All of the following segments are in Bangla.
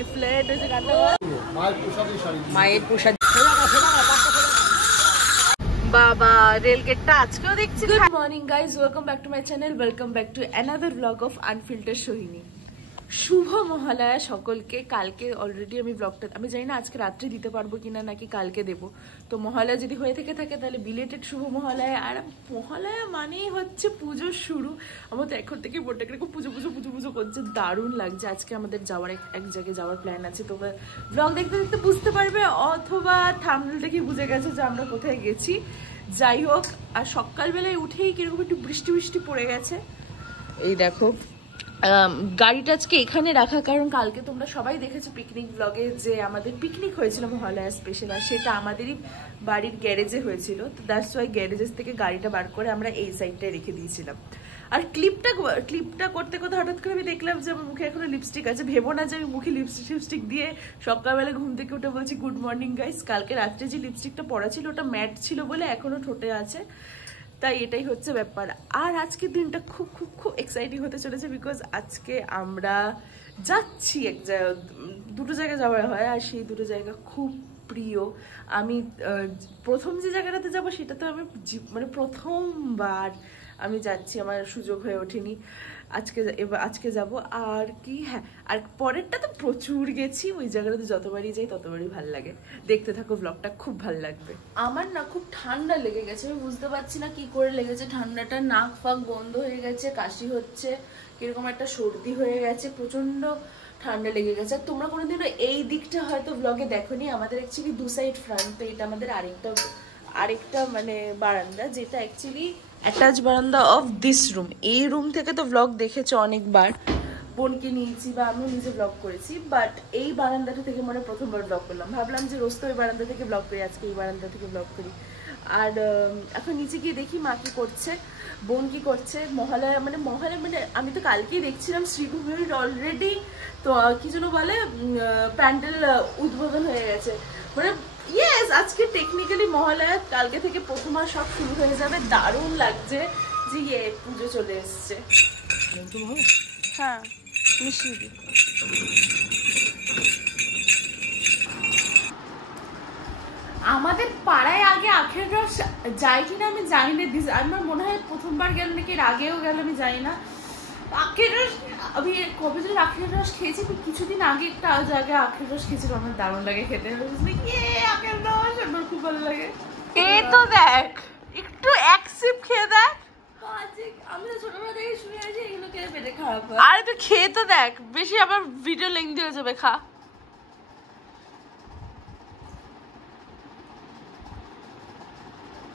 ডিফারেন্ট হয়েছে গানটা। মায়ের প্রসাদ বাবা রেলগেটটা আজকেও দেখছি। Good morning guys, welcome back to my channel, welcome back to another blog of unfilter Sohini. শুভ মহালয়া সকলকে। কালকে অলরেডি আমি ব্লগটা, আমি জানি না আজকে রাত্রে দিতে পারবো কিনা নাকি কালকে দেবো। তো মহালয়া যদি হয়ে থাকে তাহলে বিলেটেড শুভ মহালয়া। আর মহালয়া মানেই হচ্ছে পুজোর শুরু। আমার তো এখন থেকে বোনটাকে খুব পুজো পুজো পুজো পুজো করছে, দারুণ লাগছে। আজকে আমাদের যাওয়ার এক জায়গায় যাওয়ার প্ল্যান আছে, তোমরা ব্লগ দেখতে দেখতে বুঝতে পারবে, অথবা থাম্বনেল দেখে বুঝে গেছো যে আমরা কোথায় গেছি। যাই হোক, আর সকালবেলায় উঠেই কিরকম একটু বৃষ্টি বৃষ্টি পড়ে গেছে। এই দেখো গাড়িটা আজকে এখানে রাখা, কারণ কালকে তোমরা সবাই দেখেছো পিকনিক ব্লগে যে আমাদের পিকনিক হয়েছিল মহালয়া স্পেশাল, আর সেটা আমাদেরই বাড়ির গ্যারেজে হয়েছিল। তো দ্যাটস ওয়াই গ্যারেজেস থেকে গাড়িটা বার করে আমরা এই সাইডটায় রেখে দিয়েছিলাম। আর ক্লিপটা করতে করতে হঠাৎ করে আমি দেখলাম যে আমার মুখে এখনো লিপস্টিক আছে। ভেবো না যে আমি মুখে লিপস্টিক দিয়ে সকালবেলা ঘুম থেকে উঠে বলছি গুড মর্নিং গাইস। কালকে রাত্রে যে লিপস্টিকটা পরা ছিল ওটা ম্যাট ছিল বলে এখনো ঠোঁটে আছে, তাই এটাই হচ্ছে ব্যাপার। আর আজকের দিনটা খুব খুব খুব এক্সাইটিং হতে চলেছে, বিকজ আজকে আমরা যাচ্ছি দুটো জায়গায় যাওয়া হয়, আর সেই দুটো জায়গা খুব প্রিয়। আমি প্রথম যে জায়গাটাতে যাবো সেটা তো আমি মানে প্রথমবার আমি যাচ্ছি, আমার সুযোগ হয়ে ওঠেনি। আজকে যাব। আর কি, হ্যাঁ, আর পরেরটা তো প্রচুর গেছি। ওই জায়গাটাতে যতবারই যাই ততবারই ভাল লাগে। দেখতে থাকো ব্লগটা, খুব ভাল লাগবে। আমার না খুব ঠান্ডা লেগে গেছে, আমি বুঝতে পারছি না কি করে লেগেছে ঠান্ডাটা। নাক ফাক বন্ধ হয়ে গেছে, কাশি হচ্ছে, কিরকম একটা সর্দি হয়ে গেছে, প্রচন্ড ঠান্ডা লেগে গেছে। আর তোমরা কোনোদিনও এই দিকটা হয়তো ব্লগে দেখোনি, আমাদের অ্যাকচুয়ালি দু সাইড ফ্রন্ট। তো এটা আমাদের আরেকটা মানে বারান্দা, যেটা অ্যাকচুয়ালি অ্যাটাচ বারান্দা অফ দিস রুম। এই রুম থেকে তো ব্লগ দেখেছো অনেকবার, বোনকে নিয়েছি বা আমিও নিজে ব্লগ করেছি, বাট এই বারান্দাটা থেকে মনে প্রথমবার ব্লগ করলাম। ভাবলাম যে রোজ তো ওই বারান্দা থেকে ব্লগ করি, আজকে এই বারান্দা থেকে ব্লগ করি। আর এখন নিচে গিয়ে দেখি মা কি করছে, বোন কি করছে। মহালয়া মানে আমি তো কালকেই দেখছিলাম শ্রীভূমির অলরেডি তো কি যেন বলে প্যান্ডেল উদ্বোধন হয়ে গেছে। মানে ইয়েস, আজকে টেকনিক্যালি মহালয়া, কালকে থেকে প্রথমবার সব শুরু হয়ে যাবে। দারুণ লাগছে যে পুজো চলে এসছে। হ্যাঁ, মিশিয়ে আমাদের পাড়ায় আগে আখের রস যায় কিনা আমি জানি না, আমার মনে হয় প্রথমবার গেল নাকি এর আগেও গেল আমি জানি না। আখের রস আমি কবে যেন আখের রস খেয়েছি, কিছুদিন আগে একটা জায়গায় আখের রস খেয়েছিলাম, আমার দারুণ লাগে খেতে। আখের রস আমার খুব ভালো লাগে। এই তো দেখ, একটু এক সিপ খেয়ে দেখ। আমি তো ছোটবেলা থেকে শুনে আছি এগুলো খেয়ে পেটে খারাপ হয়। আরে তুই খেয়ে তো দেখ, বেশি আবার ভিডিও লেন্থি হয়ে যাবে। খা।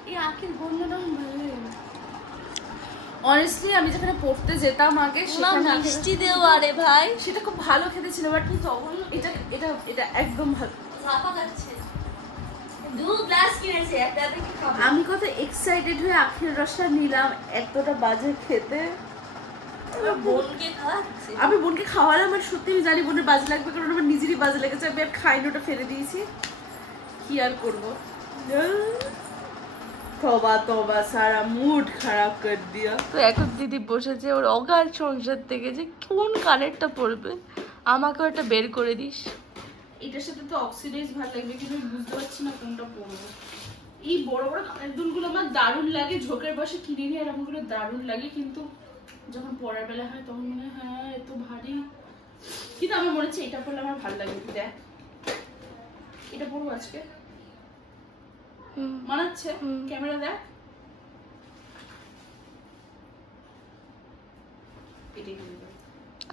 এই আখের গন্ধটা আমার ভালো লাগে না অনেস্টলি। আমি যেখানে পড়তে যেতাম আগে সেখানে মিষ্টি দেওয়া রে ভাই, সেটা খুব ভালো খেতে ছিল, বাট কি তখন এটা একদম ভালো। আমি কত এক্সাইটেড হয়ে আখের রসটা নিলাম, এতটা বাজে খেতে। আমি বোনকে খাওয়ালাম, আর সত্যি আমি জানি বোনের বাজে লাগবে, কারণ আমার নিজেরই বাজে লেগেছে। আমি আর খাইনি, ওটা ফেলে দিয়েছি। কি আর করবো, তবা সারা মুড খারাপ কর দিয়া। তো এখন দিদি বসেছে ওর অগাধ সংসার থেকে যে কোন কানেরটা পড়বে, আমাকে ওটা বের করে দিস। এটার সাথে তো অক্সিডাইজ ভালো লাগবে, কিন্তু বুঝতে পারছি না কোনটা পড়বো। এই বড় বড় কানের দুলগুলো আমার দারুণ লাগে, ঝোঁকের বসে কিনে নিয়ে এরকমগুলো দারুণ লাগে, কিন্তু যখন পড়ার বেলা হয় তখন মনে হয় হ্যাঁ এত ভারী। কিন্তু আমার মনে হচ্ছে এটা পড়লে আমার ভালো লাগবে। দেখ এটা পড়বো আজকে, মানাচ্ছে। ক্যামেরা দেখ,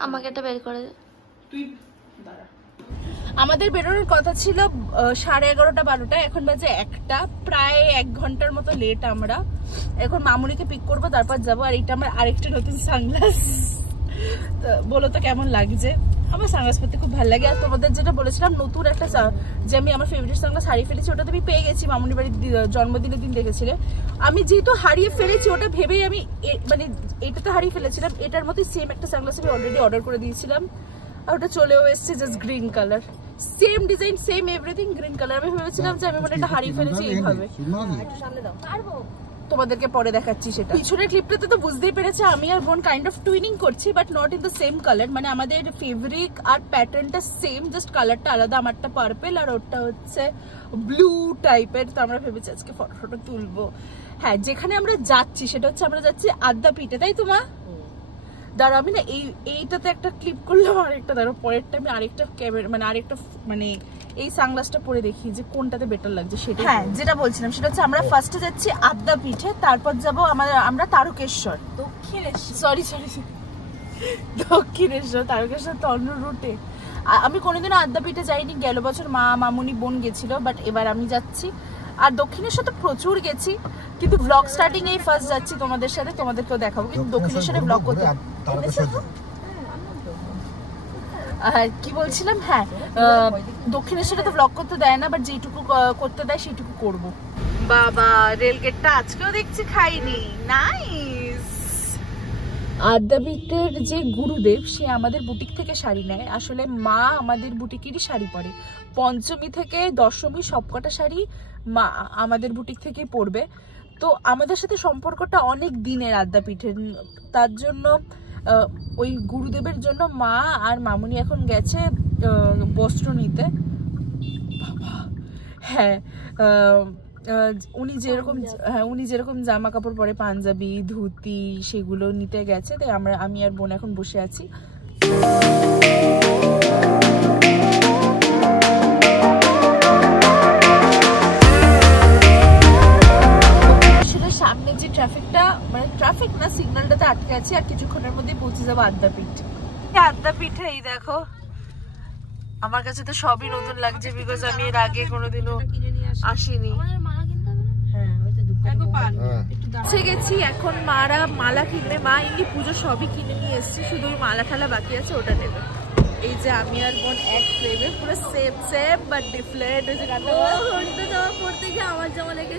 আমাকে এটা বের করে দে তুই। দাঁড়া, আমাদের বেরোনোর কথা ছিল 11:30-12টা, এখন বাজে 1টা, প্রায় 1 ঘন্টার মতো লেট। আমরা এখন মামুনিকে পিক করবো, তারপর যাবো। আর এটা আমার আরেকটা নতুন সানগ্লাস, তো বলো তো কেমন লাগছে। আমার সানগ্লাস পরতে খুব ভালো লাগে। আর তোমাদের যেটা বলেছিলাম নতুন একটা যে আমি আমার ফেভারিট সানগ্লাস হারিয়ে ফেলেছি, ওটা তো আমি পেয়ে গেছি মামুনি বাড়ির জন্মদিনের দিন দেখেছিলে। আমি যেহেতু হারিয়ে ফেলেছি ওটা ভেবেই আমি মানে এটা তো হারিয়ে ফেলেছিলাম, এটার মতোই সেম একটা সানগ্লাস আমি অলরেডি অর্ডার করে দিয়েছিলাম, আর ওটা চলেও এসছে। Just green colour, same design, same everything, green colour. আমি ভেবেছিলাম যে আমি মানে এটা হারিয়ে ফেলেছি এইভাবে। একটু সামনে দাও, পারবো তোমাদেরকে পরে দেখাচ্ছি সেটা। পিছনের ক্লিপটাতে তো বুঝতেই পেরেছে আমি আর বোন কাইন্ড অফ টুইনিং করছি, but not in the same colour. মানে আমাদের ফেব্রিক আর প্যাটার্নটা সেম, জাস্ট কালারটা আলাদা। আমারটা পার্পেল আর ওরটা হচ্ছে ব্লু টাইপের। তো আমরা ভেবেছি আজকে ফটো তুলবো। হ্যাঁ, যেখানে আমরা যাচ্ছি সেটা হচ্ছে আমরা যাচ্ছি আদ্যাপীঠে, তাই তো মা? দাঁড়া, আমি না এইটাতে একটা ক্লিপ করলাম, আরেকটা দাঁড়ো পরেরটা আমি আরেকটা ক্যামেরা মানে আরেকটা মানে এই সানগ্লাসটা পরে দেখি যে কোনটাতে বেটার লাগছে সেটা। হ্যাঁ, যেটা বলছিলাম সেটা হচ্ছে আমরা ফার্স্টে যাচ্ছি আদ্যাপীঠে, তারপর যাব আমরা তারকেশ্বর, দক্ষিণেশ্বর। তারকেশ্বর তো অন্য রুটে। আমি কোনোদিনও আদ্যাপীঠে যাইনি, গেল বছর মা মামুনি বোন গেছিল, বাট এবার আমি যাচ্ছি। আর দক্ষিণেশ্বর তো প্রচুর গেছি, কিন্তু ব্লগ স্টার্টিং এই ফার্স্ট যাচ্ছি তোমাদের সাথে, তোমাদেরকেও দেখাবো। কিন্তু দক্ষিণেশ্বরে ব্লগ করতে কি বলছিলাম, হ্যাঁ দক্ষিণেশ্বরে তো ব্লগ করতে দেয় না, বাট যেটুকু করতে দেয় সেইটুকু করব। বাবা, রেলগেটটা আজকেও দেখছি খাইনি। নাইস। আদ্যাপীঠের যে গুরুদেব সে আমাদের বুটিক থেকে শাড়ি নেয়। আসলে মা আমাদের বুটিকেরই শাড়ি পরে, পঞ্চমী থেকে দশমী সবকটা শাড়ি মা আমাদের বুটিক থেকেই পরবে। তো আমাদের সাথে সম্পর্কটা অনেক দিনের আদ্যাপীঠের। তার জন্য ওই গুরুদেবের জন্য মা আর মামুনি এখন গেছে বস্ত্র নিতে। হ্যাঁ, উনি যেরকম জামা কাপড় পরে, পাঞ্জাবি ধুতি সেগুলো নিতে গেছে। তাই আমি আর বোন এখন বসে আছি। সামনে যে ট্রাফিকটা, মানে ট্রাফিক না, সিগন্যালটাতে আটকে আছে, আর কিছুক্ষণের মধ্যে পৌঁছে যাবো আদ্যাপীঠ। আদ্যাপীঠে এই দেখো, আমার কাছে তো সবই নতুন লাগছে, বিকজ আমি এর আগে কোনোদিনও আসিনি। গেছি এখন মারা মালা কিনবে। মা এমনি পুজো সবই কিনে নিয়ে এসছে, শুধু ওই মালা ঠালা বাকি আছে, ওটা নেবে। এই যে আমি আর বোন এক ফ্রেমে, পুরো সেম বাট ডিফারেন্ট।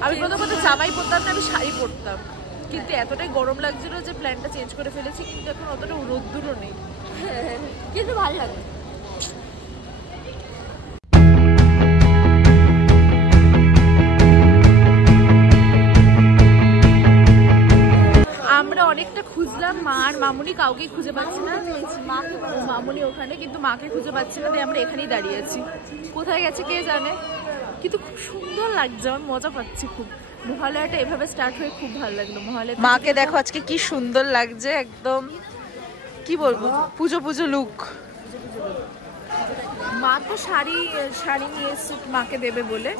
আমি প্রথমত জামাই পরতাম না, আমি শাড়ি পরতাম, কিন্তু এতটাই গরম লাগছিল যে প্ল্যানটা চেঞ্জ করে ফেলেছি। কিন্তু এখন অতটা রোদ্দুরও নেই, কিন্তু ভালো লাগে। আমরা অনেকটা খুঁজলাম, মা আর মামুনি কাউকেই খুঁজে পাচ্ছি না। মামুনি ওখানে, কিন্তু মাকে খুঁজে পাচ্ছি না, তাই আমরা এখানেই দাঁড়িয়ে আছি। কোথায় গেছে কে জানে, কিন্তু খুব সুন্দর লাগছে, আমার মজা পাচ্ছি খুব। মহালয়াটা এভাবে স্টার্ট হয়ে খুব ভালো লাগলো। মহালয়া মাকে দেখো আজকে কি সুন্দর লাগছে, একদম কি বলবো, পুজো পুজো লুক। মা তো শাড়ি নিয়ে এসছে মাকে দেবে বলে,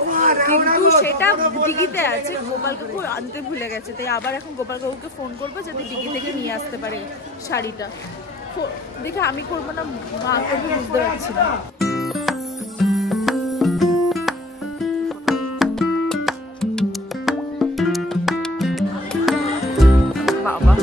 কিন্তু সেটা ডিগিতে আছে, গোপাল কাকু আনতে ভুলে গেছে। তাই আবার এখন গোপাল কাকুকে ফোন করবো যাতে ডিগি থেকে নিয়ে আসতে পারে শাড়িটা। দেখে আমি করবো না, মা করবো, বুঝতে পারছি না। বাবা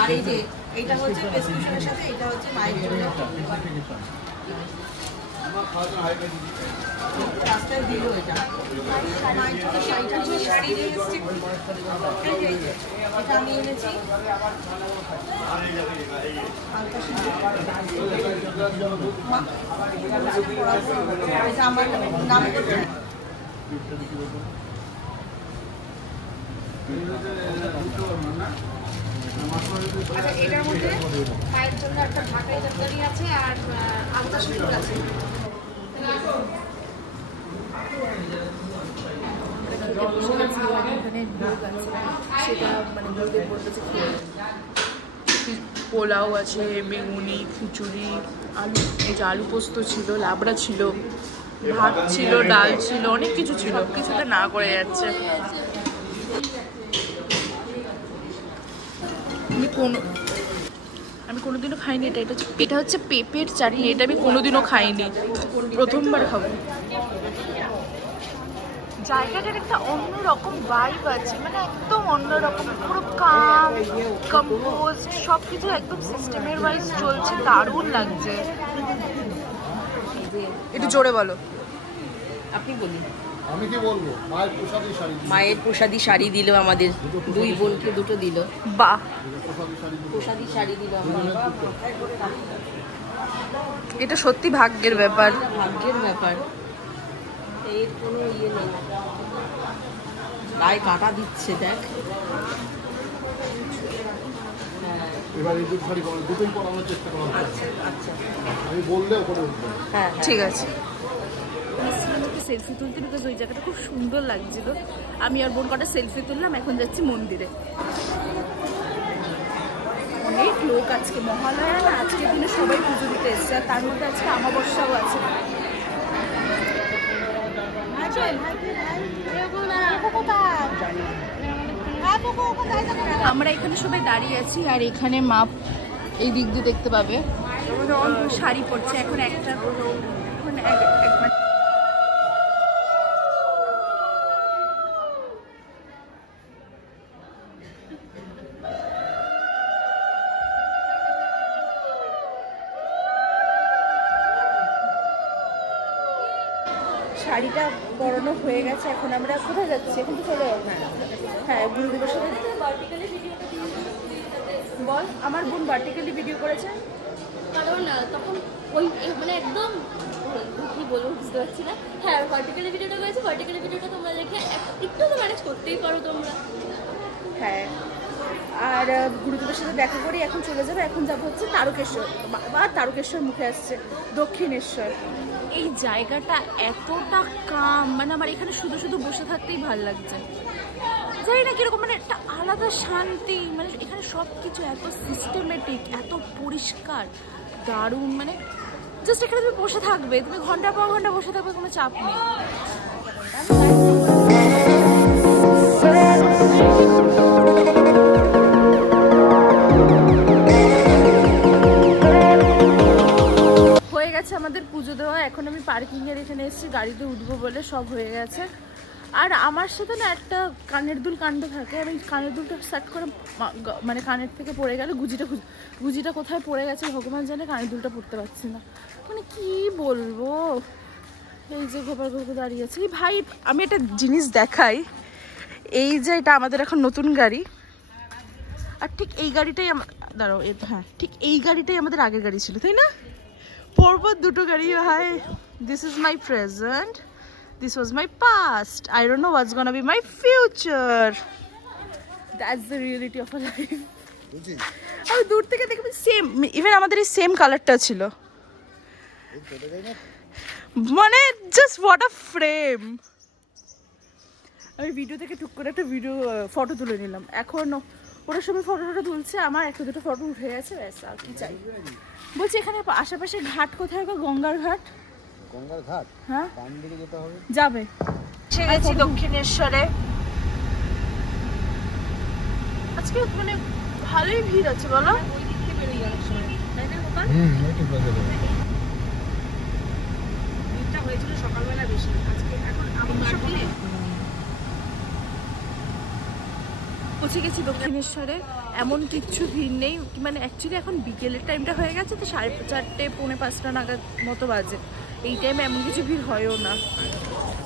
আর এই যে এইটা হচ্ছে প্রেসক্রিপশনের সাথে, এটা হচ্ছে মায়ের জন্য রাস্তায় দিল। এটা মায়ের জন্য শাড়ি নিয়ে এসেছি, এটা আমি এনেছি। আমার নামে এটার মধ্যে মায়ের জন্য একটা ঢাকাই তরকারি আছে আর আলতা শুকুর আছে। পোলাও আছে, বেগুনি, খিচুড়ি, আলু, এই যে আলু পোস্ত ছিল, লাবড়া ছিল, ভাত ছিল, ডাল ছিল, অনেক কিছু ছিল, কিছুতে না করে যাচ্ছে। আমি কোনোদিনও খাইনি এটা। এটা হচ্ছে পেঁপের চাটনি, এটা আমি কোনোদিনও খাইনি, প্রথমবার খাবো। জায়গাটার একটা অন্যরকম ভাইব আছে, মানে একদম অন্যরকম, পুরো কাম কম্পোস্ট, সবকিছু একদম সিস্টেমের ওয়াইজ চলছে, দারুণ লাগছে। একটু জোরে বলো। আপনি বলি আমি কি বলবো, মায়ের প্রসাদী শাড়ি দিল আমাদের, দুই বোনকে দুটো দিল। বাহ, প্রসাদী শাড়ি দিল আমাদের। এটা সত্যি ভাগ্যের ব্যাপার। ভাগ্যের ব্যাপার, এর কোনো ইয়ে নেই। গায়ে কাটা দিচ্ছে দেখ। এবার এই দুটো শাড়ি দুটোই পরানোর চেষ্টা করা হচ্ছে। আচ্ছা, আমি বললে ওখানে উঠবে। হ্যাঁ ঠিক আছে। সেলফি তুলতে, বিকজ ওই জায়গাটা খুব সুন্দর লাগছিল। আমি আর বোন কটা সেলফি তুললাম। এখন যাচ্ছি মন্দিরে। অনেক লোক আজকে, মহালয়া না, আজকের দিনে সবাই পুজো দিতে এসছে, আর তার মধ্যে আজকে অমাবস্যাও আছে। আমরা এখানে সবাই দাঁড়িয়ে আছি, আর এখানে মা এই দিক দিয়ে দেখতে পাবে শাড়ি পরছে। এখন একটা শাড়িটা পরানো হয়ে গেছে। এখন আমরা কোথায় যাচ্ছি? এখন তো চলে যাবো। হ্যাঁ, গুরুদেবের সাথে বল। আমার বোন ভার্টিক্যালি ভিডিও করেছে, কারণ তখন ওই মানে একদম কি বলবো বুঝতে পারছি না। হ্যাঁ, ভার্টিক্যালি ভিডিওটা করেছে। ভার্টিক্যালি ভিডিওটা তোমরা দেখে একটু তো ম্যানেজ করতেই পারো তোমরা। হ্যাঁ, আর গুরুদেবের সাথে দেখা করি। এখন চলে যাবে। এখন যাবো হচ্ছে তারকেশ্বর। বা তারকেশ্বর মুখে আসছে, দক্ষিণেশ্বর। এই জায়গাটা এতটা কাম, মানে আমার এখানে শুধু শুধু বসে থাকতেই ভালো লাগছে। জানি না কিরকম, মানে একটা আলাদা শান্তি। মানে এখানে সব কিছু এত সিস্টেমেটিক, এত পরিষ্কার, দারুণ। মানে জাস্ট এখানে তুমি বসে থাকবে, তুমি ঘন্টার পর ঘন্টা বসে থাকবে, কোনো চাপ নেই। হয়ে গেছে আমাদের পুজো দেওয়া। এখন আমি পার্কিংয়ের এখানে এসেছি, গাড়িতে উঠবো বলে। সব হয়ে গেছে। আর আমার সাথে না একটা কানের দুল কাণ্ড থাকে। আমি কানের দুলটা সেট করে, মানে কানের থেকে পড়ে গেলে গুজিটা কোথায় পড়ে গেছে ভগবান জানে, কানের দুলটা পড়তে পারছি না। মানে কি বলবো, এই যে গোপাল গল্প দাঁড়িয়ে আছে। ভাই, আমি একটা জিনিস দেখাই। এই যে এটা আমাদের এখন নতুন গাড়ি, আর ঠিক এই গাড়িটাই দাঁড়াও, হ্যাঁ ঠিক এই গাড়িটাই আমাদের আগের গাড়ি ছিল, তাই না? পরপর দুটো গাড়ি। Hi, this is my present, this was my past, I don't know what's gonna be my future, that's the reality of a life. আমি দূর থেকে দেখবি সেম, ইভেন আমাদের এই সেম কালারটা ছিল, মানে জাস্ট হোয়াট আ ফ্রেম। আমি ভিডিও থেকে টুক করে একটা ফটো তুলে নিলাম। এখন ওরা সবাই ফটো তুলছে, আমার একটা দুটো ফটো উঠে গেছে, ব্যাস আর কি চাই। বলছি এখানে আশেপাশে ঘাট কোথায় গো? গঙ্গার ঘাট। গঙ্গার ঘাট? হ্যাঁ, ডান দিকে যেতে হবে। যাবে। গেছি দক্ষিণেশ্বরে। আজকে মানে ভালোই ভিড় আছে বলো। ভিড়টা হয়েছিল সকালবেলা বেশি, আজকে এখন পৌঁছে গেছি দক্ষিণেশ্বরে। এমন কিচ্ছু ভিড় নেই, মানে অ্যাকচুয়ালি এখন বিকেলের টাইমটা হয়ে গেছে, তো 4:30 পৌনে 5টা নাগাদ মতো বাজে। এই টাইমে এমন কিছু ভিড় হয়ও না।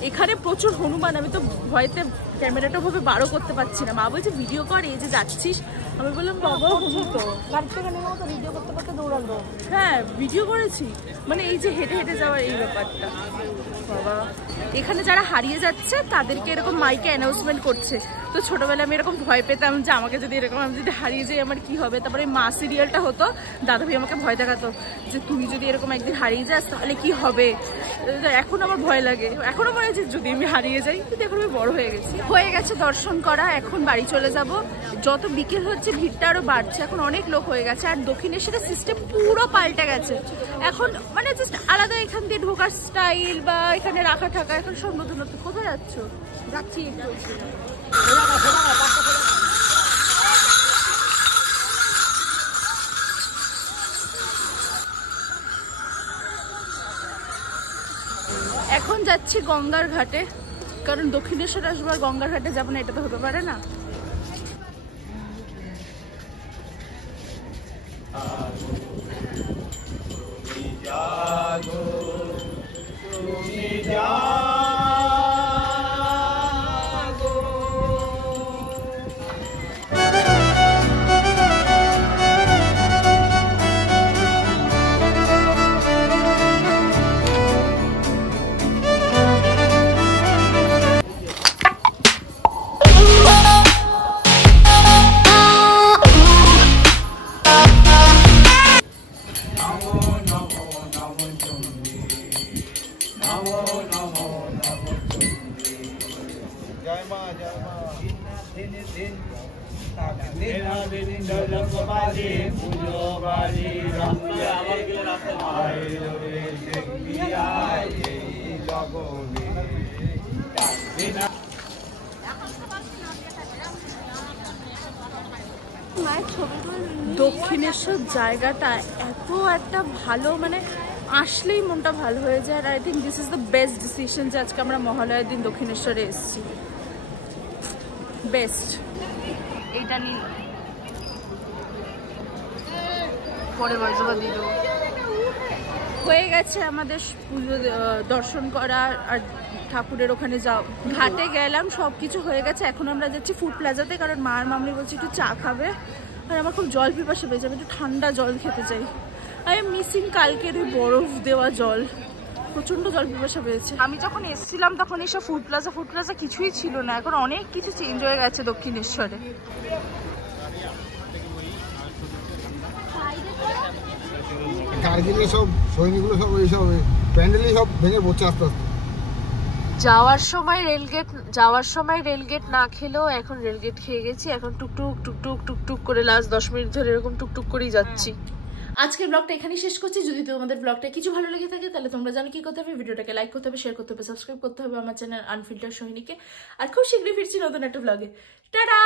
এখানে প্রচুর হনুমান, আমি তো ভয়তে ক্যামেরাটা ভাবে বারো করতে পারছি না। মা বলছে ভিডিও কর, এই যে যাচ্ছিস। আমি বললাম বাবা হনু তো গাড়ি থেকে নেমে তো ভিডিও করতে করতে দৌড়ালো। হ্যাঁ, ভিডিও করেছি, মানে এই যে হেঁটে হেঁটে যাওয়ার এই ব্যাপারটা। বাবা, এখানে যারা হারিয়ে যাচ্ছে তাদেরকে এরকম মাইকে অ্যানাউন্সমেন্ট করছে। তো ছোটবেলায় আমি এরকম ভয় পেতাম যে আমাকে যদি এরকম, আমি যদি হারিয়ে যাই আমার কি হবে। তারপরে মা সিরিয়ালটা হতো, দাদা ভাই আমাকে ভয় দেখাতো যে তুই যদি এরকম একদিন হারিয়ে যাস তাহলে কি হবে। এখন আমার ভয় লাগে, এখনো মনে হচ্ছে যদি আমি হারিয়ে যাই, কিন্তু এখন আমি বড় হয়ে গেছি। হয়ে গেছে দর্শন করা, এখন বাড়ি চলে যাব। যত বিকেল হচ্ছে ভিড়টা আরো বাড়ছে, এখন অনেক লোক হয়ে গেছে। আর দক্ষিণেশ্বরের সিস্টেম পুরো পাল্টে গেছে এখন, মানে জাস্ট আলাদা এখান দিয়ে ঢোকার স্টাইল বা এখানে রাখা থাকা, এখন সব নতুন নতুন। কোথায় যাচ্ছ? যাচ্ছি এখন যাচ্ছি গঙ্গার ঘাটে, কারণ দক্ষিণেশ্বর আসবো আর গঙ্গার ঘাটে যাবো না, এটা তো হতে পারে না। দক্ষিণেশ্বর জায়গাটা এত একটা ভালো, মানে আসলেই মনটা ভালো হয়ে যায়। আর I think this is the best decision যে আজকে আমরা মহালয়ার দিন দক্ষিণেশ্বরে এসেছি। বেস্ট। এইটা নিন, পরে মর্যাদা দিয়ে দেবো। হয়ে গেছে আমাদের পুজো দর্শন করা আর ঠাকুরের ওখানে যাও, ঘাটে গেলাম, সব কিছু হয়ে গেছে। এখন আমরা যাচ্ছি ফুড প্লাজাতে, কারণ মার মামনি বলছে একটু চা খাবে আর আমার খুব জল পিপাসা পেয়েছে, আমি একটু ঠান্ডা জল খেতে চাই। আই এম মিসিং কালকের ওই বরফ দেওয়া জল, প্রচণ্ড জল পিপাসা পেয়েছে। আমি যখন এসেছিলাম তখন এইসব ফুড প্লাজা কিছুই ছিল না, এখন অনেক কিছু চেঞ্জ হয়ে গেছে দক্ষিণেশ্বরে। কার্গিলে সব সৈনিকগুলো সব এইসব প্যান্ডেলই সব ভেঙে পড়ছে আস্তে আস্তে। যাওয়ার সময় রেলগেট না খেলেও এখন রেলগেট খেয়ে গেছি। এখন টুকটুক করে লাস্ট 10 মিনিট ধরে এরকম টুকটুক করেই যাচ্ছি। আজকের ব্লগটা এখানেই শেষ করছি। যদি তোমাদের ব্লগটা কিছু ভালো লেগে থাকে তাহলে তোমরা জানো কি করতে হবে, ভিডিওটাকে লাইক করতে হবে, শেয়ার করতে হবে, সাবস্ক্রাইব করতে হবে আমার চ্যানেল আনফিল্টার সোহিনীকে। আর খুব শীঘ্রই ফিরছি নতুন একটা ব্লগে। টাটা।